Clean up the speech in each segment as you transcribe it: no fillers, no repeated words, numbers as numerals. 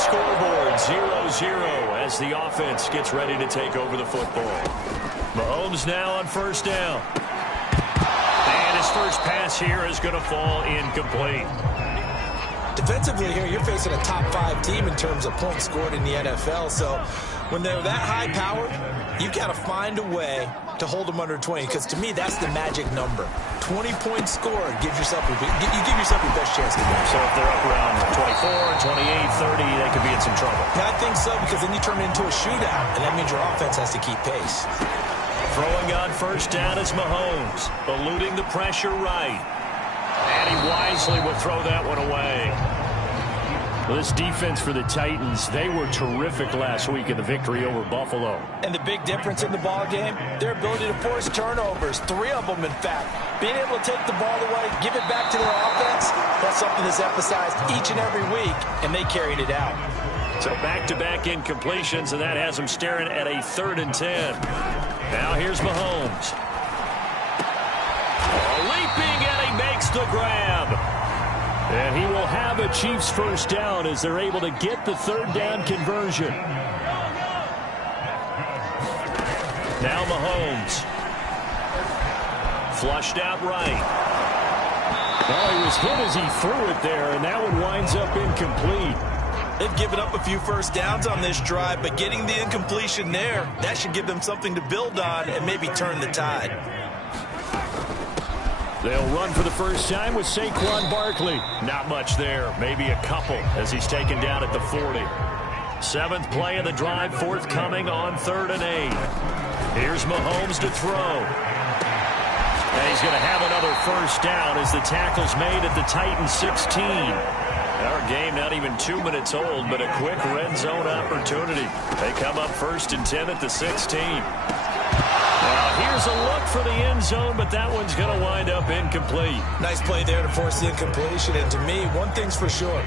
scoreboard, 0-0 as the offense gets ready to take over the football. Mahomes now on first down. And his first pass here is going to fall incomplete. Defensively here, you're facing a top-5 team in terms of points scored in the NFL. So when they're that high-powered, you've got to find a way to hold them under 20. Because to me, that's the magic number. 20 points scored gives yourself you give yourself your best chance to win. So if they're up around 24, 28, 30, they could be in some trouble. Yeah, I think so, because then you turn it into a shootout, and that means your offense has to keep pace. Throwing on first down is Mahomes, eluding the pressure right. And he wisely will throw that one away. Well, this defense for the Titans, they were terrific last week in the victory over Buffalo. And the big difference in the ball game, their ability to force turnovers, 3 of them in fact. Being able to take the ball away, give it back to their offense, that's something that's emphasized each and every week, and they carried it out. So back-to-back incompletions, and that has them staring at a 3rd and 10. Now here's Mahomes. Leaping, and he makes the grab. And he will have a Chiefs first down as they're able to get the 3rd down conversion. Now Mahomes. Flushed out right. Well, he was hit as he threw it there, and that one winds up incomplete. They've given up a few first downs on this drive, but getting the incompletion there, that should give them something to build on and maybe turn the tide. They'll run for the first time with Saquon Barkley. Not much there, maybe a couple as he's taken down at the 40. 7th play of the drive, forthcoming on 3rd and 8. Here's Mahomes to throw. And he's going to have another first down as the tackle's made at the Titans 16. Our game not even 2 minutes old, but a quick red zone opportunity. They come up 1st and 10 at the 16. Now here's a look for the end zone, but that one's going to wind up incomplete. Nice play there to force the incompletion. And to me, one thing's for sure.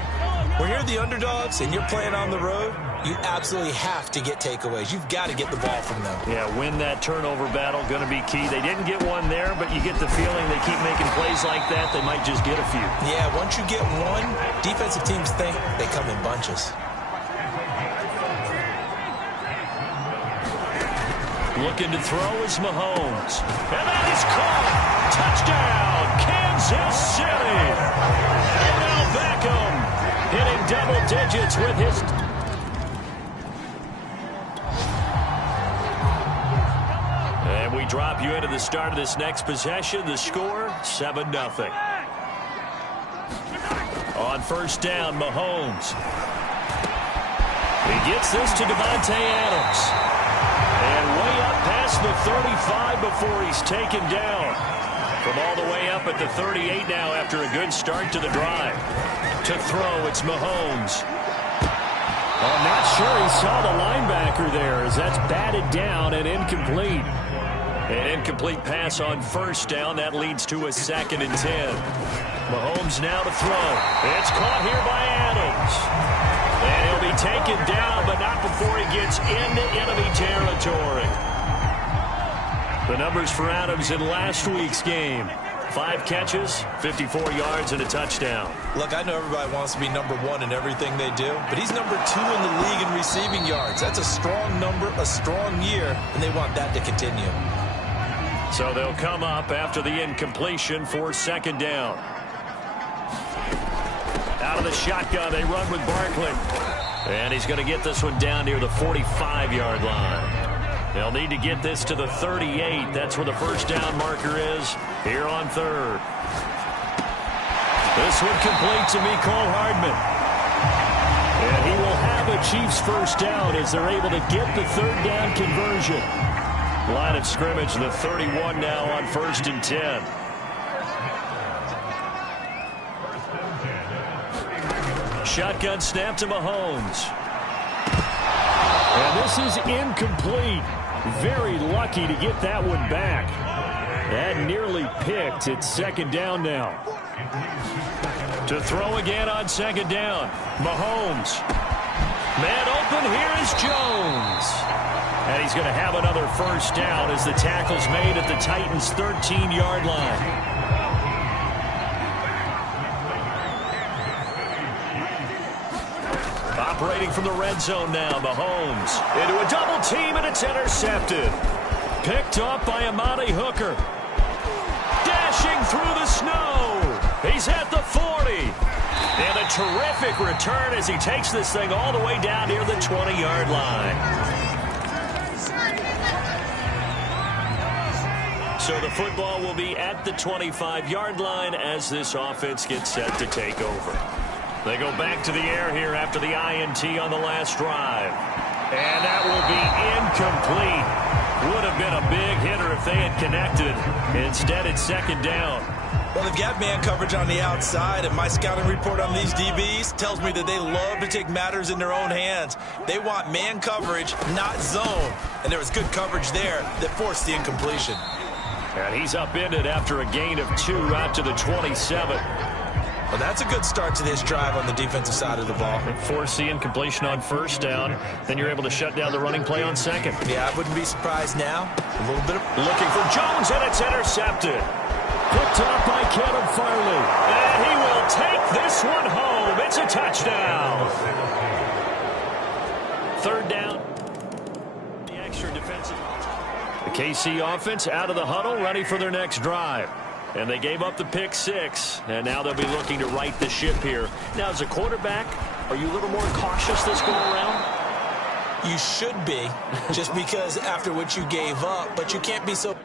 When you're the underdogs and you're playing on the road, you absolutely have to get takeaways. You've got to get the ball from them. Yeah, win that turnover battle, going to be key. They didn't get one there, but you get the feeling they keep making plays like that, they might just get a few. Yeah, once you get one, defensive teams think they come in bunches. Looking to throw is Mahomes. And that is caught. Touchdown, Kansas City. And now Beckham hitting double digits with his... And we drop you into the start of this next possession. The score, 7-0. On first down, Mahomes. He gets this to Devontae Adams. And way up past the 35 before he's taken down. From all the way up at the 38 now after a good start to the drive. To throw, it's Mahomes. I'm not sure he saw the linebacker there as that's batted down and incomplete. An incomplete pass on first down. That leads to a 2nd and 10. Mahomes now to throw. It's caught here by Adams. And he'll be taken down, but not before he gets into enemy territory. The numbers for Adams in last week's game. 5 catches, 54 yards, and a touchdown. Look, I know everybody wants to be number 1 in everything they do, but he's number 2 in the league in receiving yards. That's a strong number, a strong year, and they want that to continue. So they'll come up after the incompletion for 2nd down. Out of the shotgun, they run with Barkley. And he's going to get this one down near the 45-yard line. They'll need to get this to the 38. That's where the first down marker is here on 3rd. This one complete to Mecole Hardman. And he will have a Chiefs first down as they're able to get the 3rd down conversion. Line of scrimmage, the 31 now on 1st and 10. Shotgun snap to Mahomes. And this is incomplete. Very lucky to get that one back. That nearly picked. It's 2nd down now. To throw again on 2nd down. Mahomes. Man open, here is Jones. And he's going to have another first down as the tackle's made at the Titans' 13-yard line. operating from the red zone now. Mahomes into a double team, and it's intercepted. Picked up by Amani Hooker. Dashing through the snow. He's at the 40. And a terrific return as he takes this thing all the way down near the 20-yard line. So the football will be at the 25-yard line as this offense gets set to take over. They go back to the air here after the INT on the last drive. And that will be incomplete. Would have been a big hitter if they had connected. Instead, it's second down. Well, they've got man coverage on the outside, and my scouting report on these DBs tells me that they love to take matters in their own hands. They want man coverage, not zone. And there was good coverage there that forced the incompletion. And he's upended after a gain of 2 out to the 27. Well, that's a good start to this drive on the defensive side of the ball. Force the incompletion on first down. Then you're able to shut down the running play on second. Yeah, I wouldn't be surprised now. A little bit of... Looking for Jones, and it's intercepted. Picked up by Kevin Farley. And he will take this one home. It's a touchdown. Third down. The extra defensive. The KC offense out of the huddle, ready for their next drive. And they gave up the pick 6, and now they'll be looking to right the ship here. Now, as a quarterback, are you a little more cautious this go around? You should be, just because after what you gave up, but you can't be so...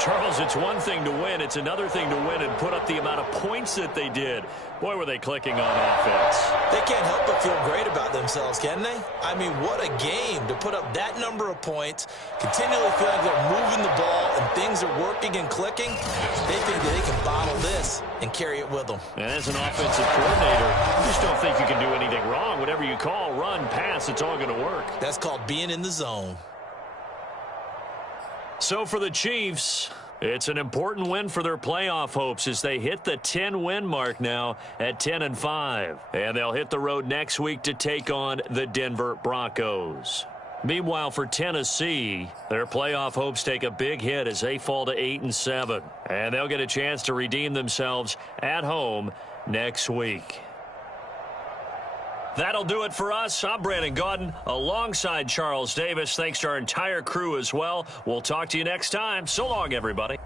Charles, it's one thing to win. It's another thing to win and put up the amount of points that they did. Boy, were they clicking on offense. They can't help but feel great about themselves, can they? I mean, what a game to put up that number of points, continually feel like they're moving the ball and things are working and clicking. They think that they can bottle this and carry it with them. And as an offensive coordinator, you just don't think you can do anything wrong. Whatever you call, run, pass, it's all going to work. That's called being in the zone. So for the Chiefs, it's an important win for their playoff hopes as they hit the 10-win mark now at 10-5. And they'll hit the road next week to take on the Denver Broncos. Meanwhile, for Tennessee, their playoff hopes take a big hit as they fall to 8-7. And they'll get a chance to redeem themselves at home next week. That'll do it for us. I'm Brandon Gaudin alongside Charles Davis. Thanks to our entire crew as well. We'll talk to you next time. So long, everybody.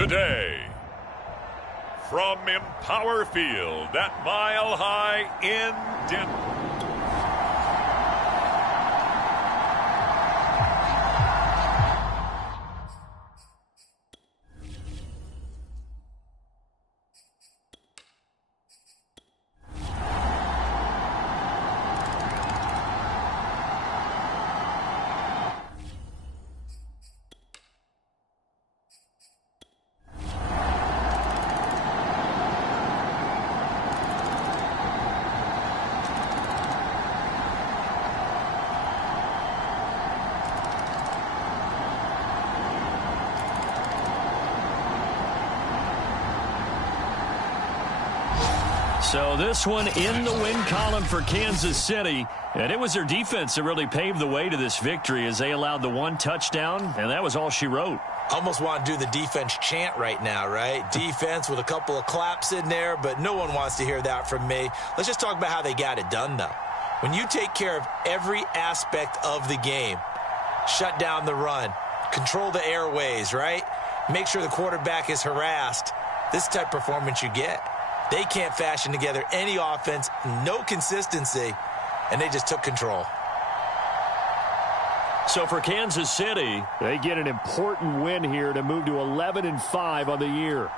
Today, from Empower Field at Mile High in Denver. So this one in the win column for Kansas City. And it was their defense that really paved the way to this victory as they allowed the one touchdown, and that was all she wrote. Almost want to do the defense chant right now, right? Defense with a couple of claps in there, but no one wants to hear that from me. Let's just talk about how they got it done, though. When you take care of every aspect of the game, shut down the run, control the airways, right? Make sure the quarterback is harassed. This type of performance you get. They can't fashion together any offense, no consistency, and they just took control. So for Kansas City, they get an important win here to move to 11-5 on the year.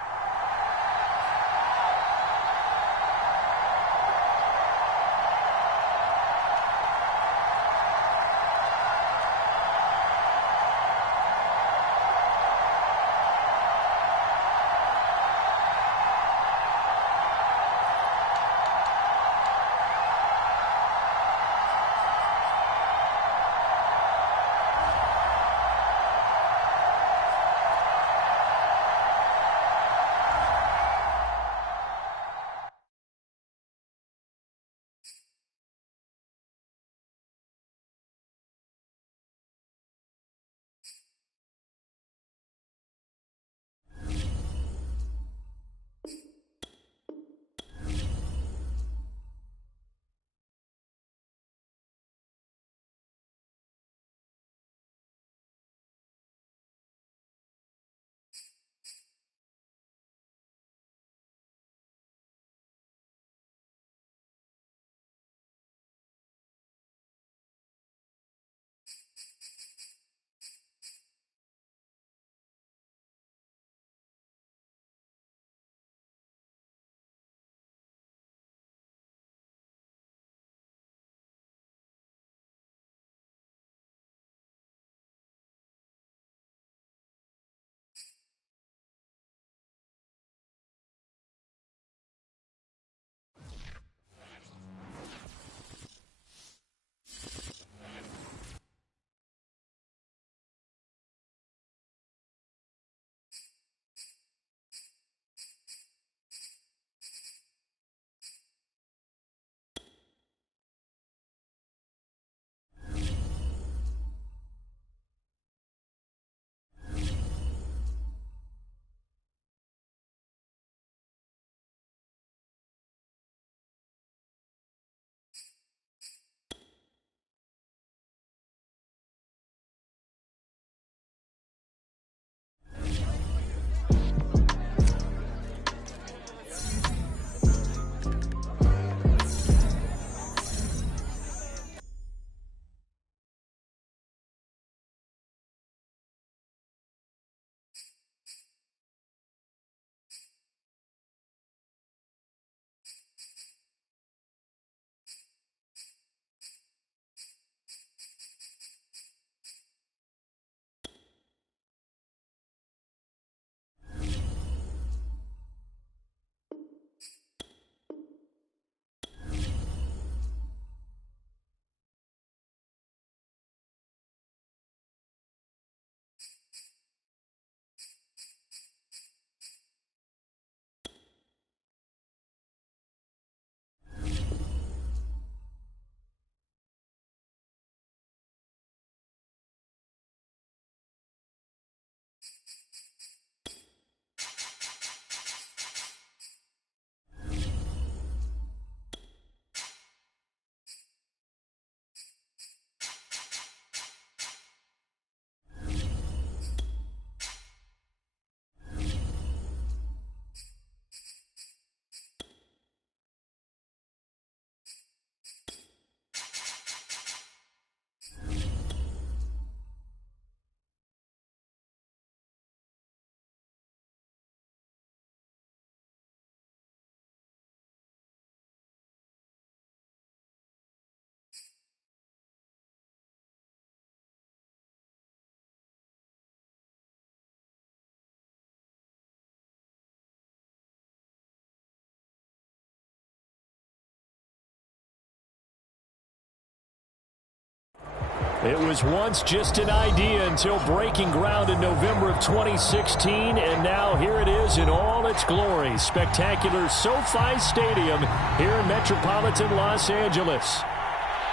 It was once just an idea until breaking ground in November of 2016, and now here it is in all its glory. Spectacular SoFi Stadium here in metropolitan Los Angeles.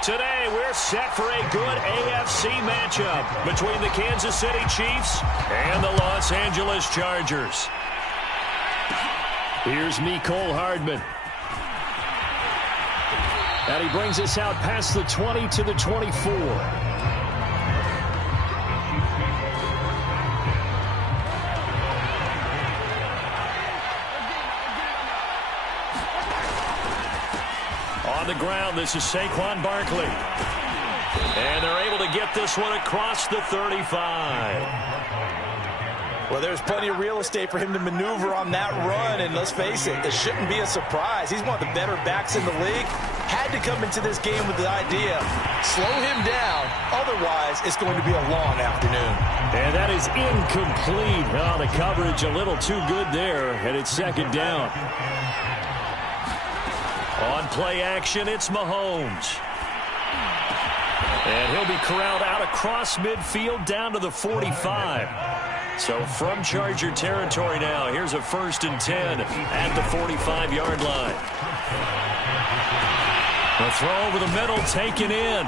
Today, we're set for a good AFC matchup between the Kansas City Chiefs and the Los Angeles Chargers. Here's Mecole Hardman. And he brings us out past the 20 to the 24. On the ground, this is Saquon Barkley. And they're able to get this one across the 35. Well, there's plenty of real estate for him to maneuver on that run, and let's face it, it shouldn't be a surprise. He's one of the better backs in the league. Had to come into this game with the idea, slow him down, otherwise it's going to be a long afternoon. And that is incomplete. Oh, the coverage a little too good there, and it's second down. On play action, it's Mahomes. And he'll be corralled out across midfield down to the 45. So from Charger territory now, here's a 1st and 10 at the 45-yard line. The throw over the middle, taken in.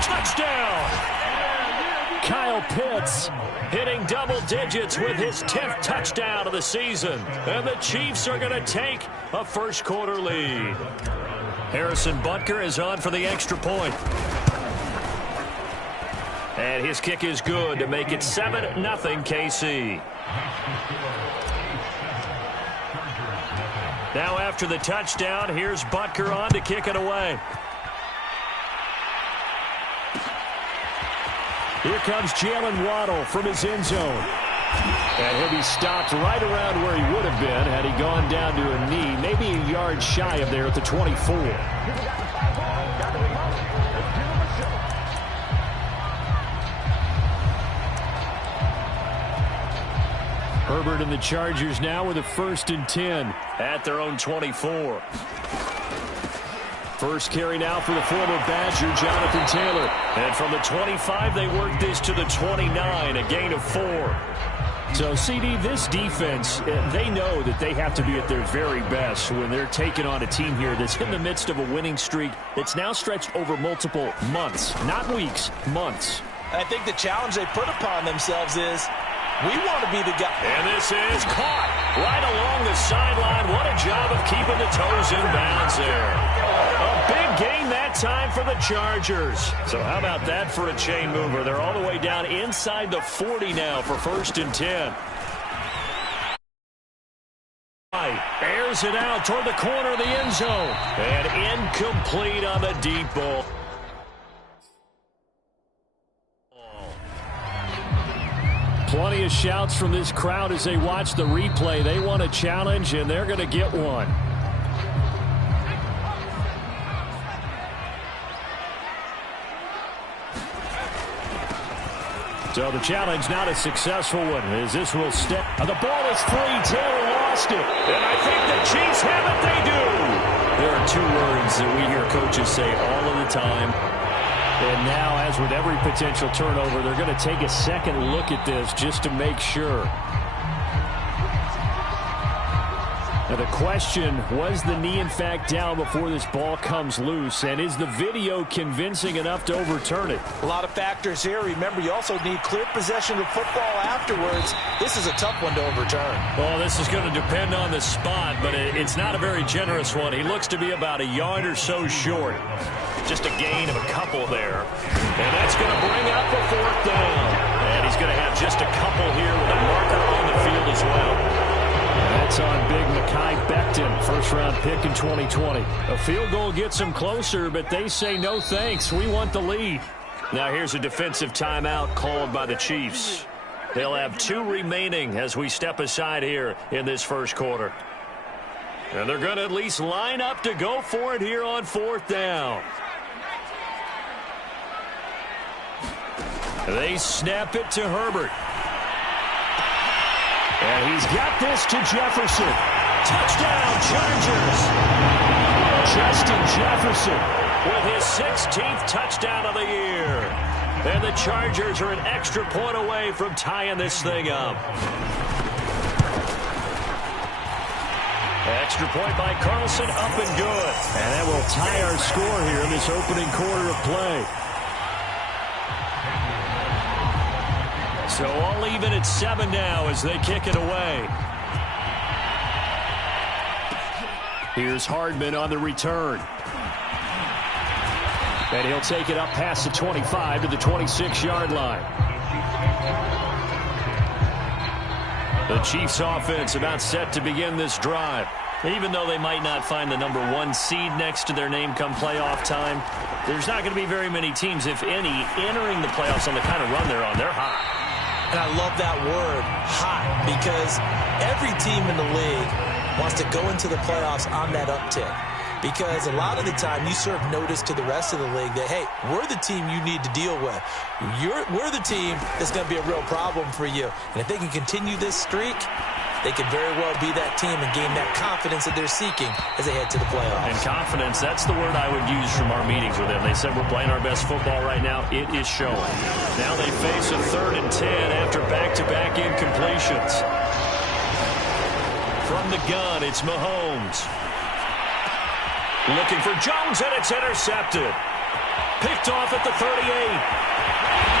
Touchdown! Kyle Pitts hitting double digits with his 10th touchdown of the season. And the Chiefs are going to take a first-quarter lead. Harrison Butker is on for the extra point. And his kick is good to make it 7-0 KC. Now after the touchdown, here's Butker on to kick it away. Here comes Jalen Waddle from his end zone. And he'll be stopped right around where he would have been had he gone down to a knee, maybe a yard shy of there at the 24. Herbert and the Chargers now with a 1st and 10 at their own 24. First carry now for the former Badger, Jonathan Taylor. And from the 25, they work this to the 29, a gain of 4. So, CD, this defense, they know that they have to be at their very best when they're taking on a team here that's in the midst of a winning streak that's now stretched over multiple months, not weeks, months. I think the challenge they put upon themselves is, we want to be the guy. And this is caught right along the sideline. What a job of keeping the toes in bounds there. A big gain that time for the Chargers. So how about that for a chain mover? They're all the way down inside the 40 now for 1st and 10. Airs it out toward the corner of the end zone. And incomplete on the deep ball. Plenty of shouts from this crowd as they watch the replay. They want a challenge, and they're going to get one. So the challenge not a successful one as this will step. The ball is free. Taylor lost it. And I think the Chiefs have it. They do. There are 2 words that we hear coaches say all of the time. And now, as with every potential turnover, they're going to take a second look at this just to make sure. Now the question, was the knee in fact down before this ball comes loose? And is the video convincing enough to overturn it? A lot of factors here. Remember, you also need clear possession of football afterwards. This is a tough one to overturn. Well, this is going to depend on the spot, but it's not a very generous one. He looks to be about a yard or so short. Just a gain of a couple there. And that's going to bring up a 4th down. And he's going to have just a couple here with a marker on the field as well. That's on big Mekhi Becton, first-round pick in 2020. A field goal gets them closer, but they say no thanks. We want the lead. Now here's a defensive timeout called by the Chiefs. They'll have 2 remaining as we step aside here in this first quarter. And they're going to at least line up to go for it here on 4th down. They snap it to Herbert. And he's got this to Jefferson. Touchdown, Chargers. Justin Jefferson with his 16th touchdown of the year. And the Chargers are an extra point away from tying this thing up. Extra point by Carlson, up and good. And that will tie our score here in this opening quarter of play. So all even at 7 now as they kick it away. Here's Hardman on the return. And he'll take it up past the 25 to the 26-yard line. The Chiefs offense about set to begin this drive. Even though they might not find the number 1 seed next to their name come playoff time, there's not going to be very many teams, if any, entering the playoffs on the kind of run they're on. They're hot. And I love that word, hot, because every team in the league wants to go into the playoffs on that uptick. Because a lot of the time you serve notice to the rest of the league that, hey, we're the team you need to deal with. We're the team that's going to be a real problem for you. And if they can continue this streak, they could very well be that team and gain that confidence that they're seeking as they head to the playoffs. And confidence, that's the word I would use from our meetings with them. They said we're playing our best football right now. It is showing. Now they face a 3rd and 10 after back-to-back incompletions. From the gun, it's Mahomes. Looking for Jones, and it's intercepted. Picked off at the 38.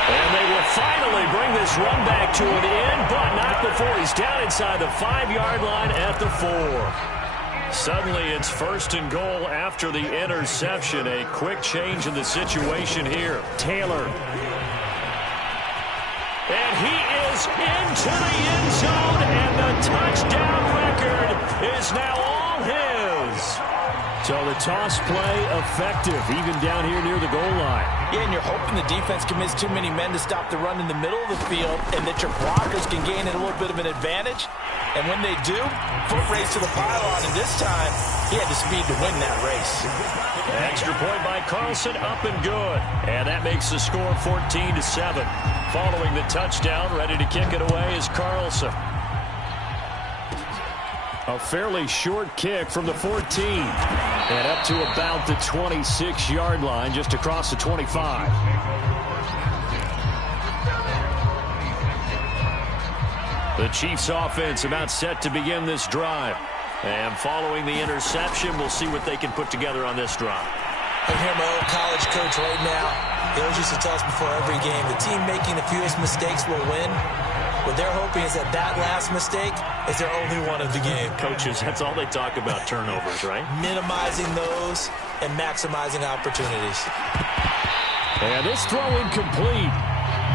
And they will finally bring this run back to an end, but not before he's down inside the 5-yard line at the 4. Suddenly it's 1st and goal after the interception. A quick change in the situation here. Taylor. And he is into the end zone, and the touchdown record is now all his. So the toss play effective, even down here near the goal line. Yeah, and you're hoping the defense commits too many men to stop the run in the middle of the field and that your blockers can gain a little bit of an advantage. And when they do, foot race to the pylon, and this time he had the speed to win that race. Extra point by Carlson, up and good. And that makes the score 14-7. Following the touchdown, ready to kick it away is Carlson. A fairly short kick from the 14. And up to about the 26-yard line, just across the 25. The Chiefs offense about set to begin this drive. And following the interception, we'll see what they can put together on this drive. I hear my old college coach right now. He always used to tell us before every game, the team making the fewest mistakes will win. What they're hoping is that last mistake is their only one of the game. Coaches, that's all they talk about, turnovers, right? Minimizing those and maximizing opportunities. And this throw incomplete.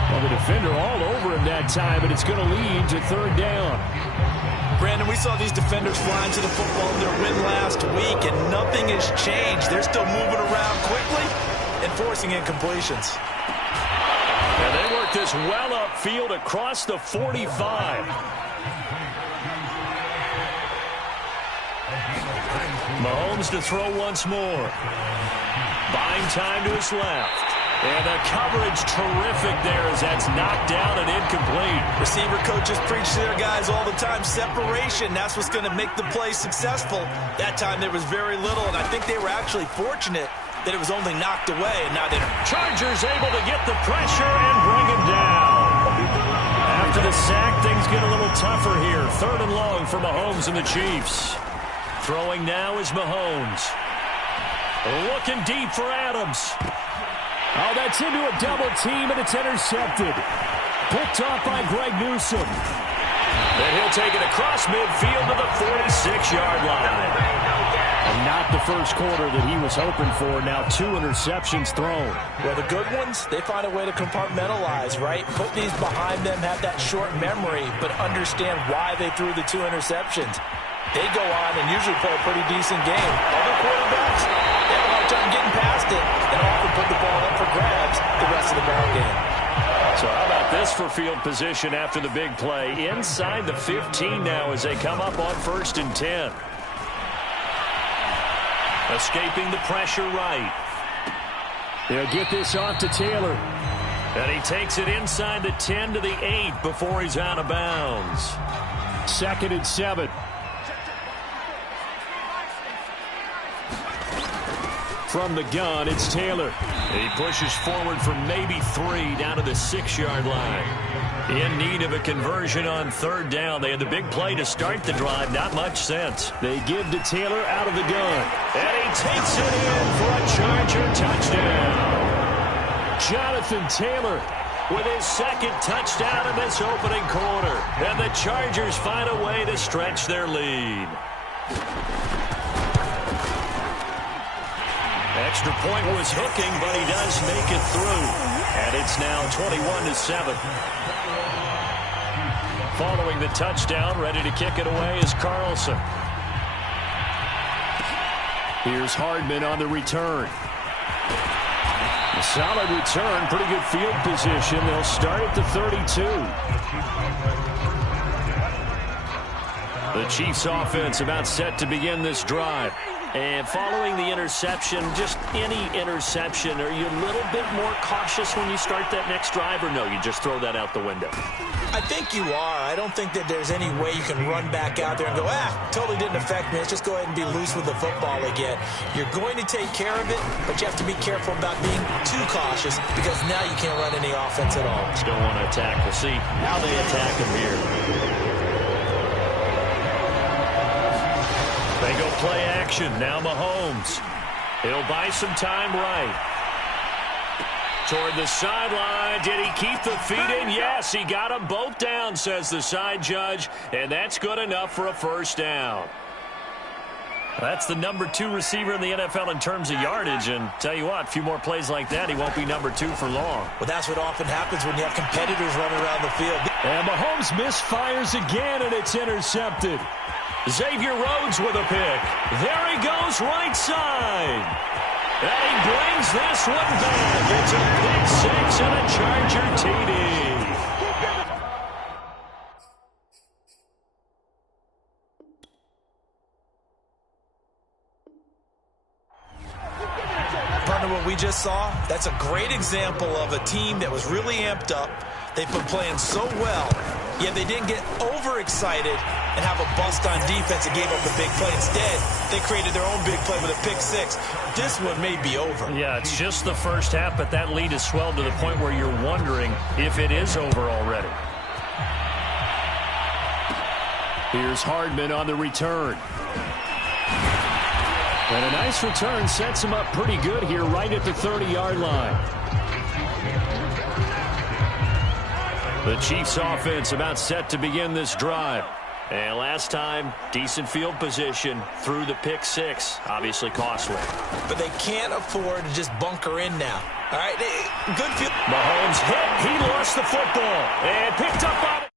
Well, the defender all over him that time, but it's going to lead to 3rd down. Brandon, we saw these defenders flying to the football in their win last week, and nothing has changed. They're still moving around quickly and forcing incompletions. And they work this well upfield across the 45. Mahomes to throw once more. Buying time to his left. And the coverage terrific there as that's knocked down and incomplete. Receiver coaches preach to their guys all the time. Separation, that's what's going to make the play successful. That time there was very little, and I think they were actually fortunate that it was only knocked away and not in. Chargers able to get the pressure and bring him down. After the sack, things get a little tougher here. 3rd and long for Mahomes and the Chiefs. Throwing now is Mahomes. Looking deep for Adams. Oh, that's into a double team, and it's intercepted. Picked off by Greg Newsome. Then he'll take it across midfield to the 46-yard line. And not the first quarter that he was hoping for. Now 2 interceptions thrown. Well, the good ones, they find a way to compartmentalize, right? Put these behind them, have that short memory, but understand why they threw the 2 interceptions. They go on and usually play a pretty decent game. Other quarterbacks, they have a hard time getting past it and often put the ball up for grabs the rest of the ball game. So how about this for field position after the big play? Inside the 15 now as they come up on 1st and 10. Escaping the pressure right. They'll get this off to Taylor. And he takes it inside the 10 to the 8 before he's out of bounds. 2nd and 7. From the gun, it's Taylor. He pushes forward for maybe 3 down to the 6-yard line. In need of a conversion on 3rd down. They had the big play to start the drive. Not much sense. They give to Taylor out of the gun. And he takes it in for a Charger touchdown. Jonathan Taylor with his 2nd touchdown in this opening quarter. And the Chargers find a way to stretch their lead. Extra point was hooking, but he does make it through. And it's now 21-7. Following the touchdown, ready to kick it away is Carlson. Here's Hardman on the return. A solid return, pretty good field position. They'll start at the 32. The Chiefs offense about set to begin this drive. And following the interception, just any interception, are you a little bit more cautious when you start that next drive, or no, you just throw that out the window? I think you are. I don't think that there's any way you can run back out there and go, totally didn't affect me. Let's just go ahead and be loose with the football again. You're going to take care of it, but you have to be careful about being too cautious because now you can't run any offense at all. Just don't want to attack. We'll see how they attack him here. They go play action. Now Mahomes. He'll buy some time right. Toward the sideline. Did he keep the feet in? Yes, he got them both down, says the side judge. And that's good enough for a 1st down. That's the number 2 receiver in the NFL in terms of yardage. And tell you what, a few more plays like that, he won't be number 2 for long. Well, that's what often happens when you have competitors running around the field. And Mahomes misfires again, and it's intercepted. Xavier Rhodes with a pick. There he goes, right side. And he brings this one back. It's a pick 6 and a Charger TD. Partner, what we just saw, that's a great example of a team that was really amped up. They've been playing so well, yet they didn't get overexcited and have a bust on defense and gave up a big play. Instead, they created their own big play with a pick 6. This one may be over. Yeah, it's just the first half, but that lead has swelled to the point where you're wondering if it is over already. Here's Hardman on the return. And a nice return sets him up pretty good here right at the 30-yard line. The Chiefs offense about set to begin this drive. And last time, decent field position through the pick 6. Obviously costly. But they can't afford to just bunker in now. All right, good field. Mahomes hit. He lost the football. And picked up on it.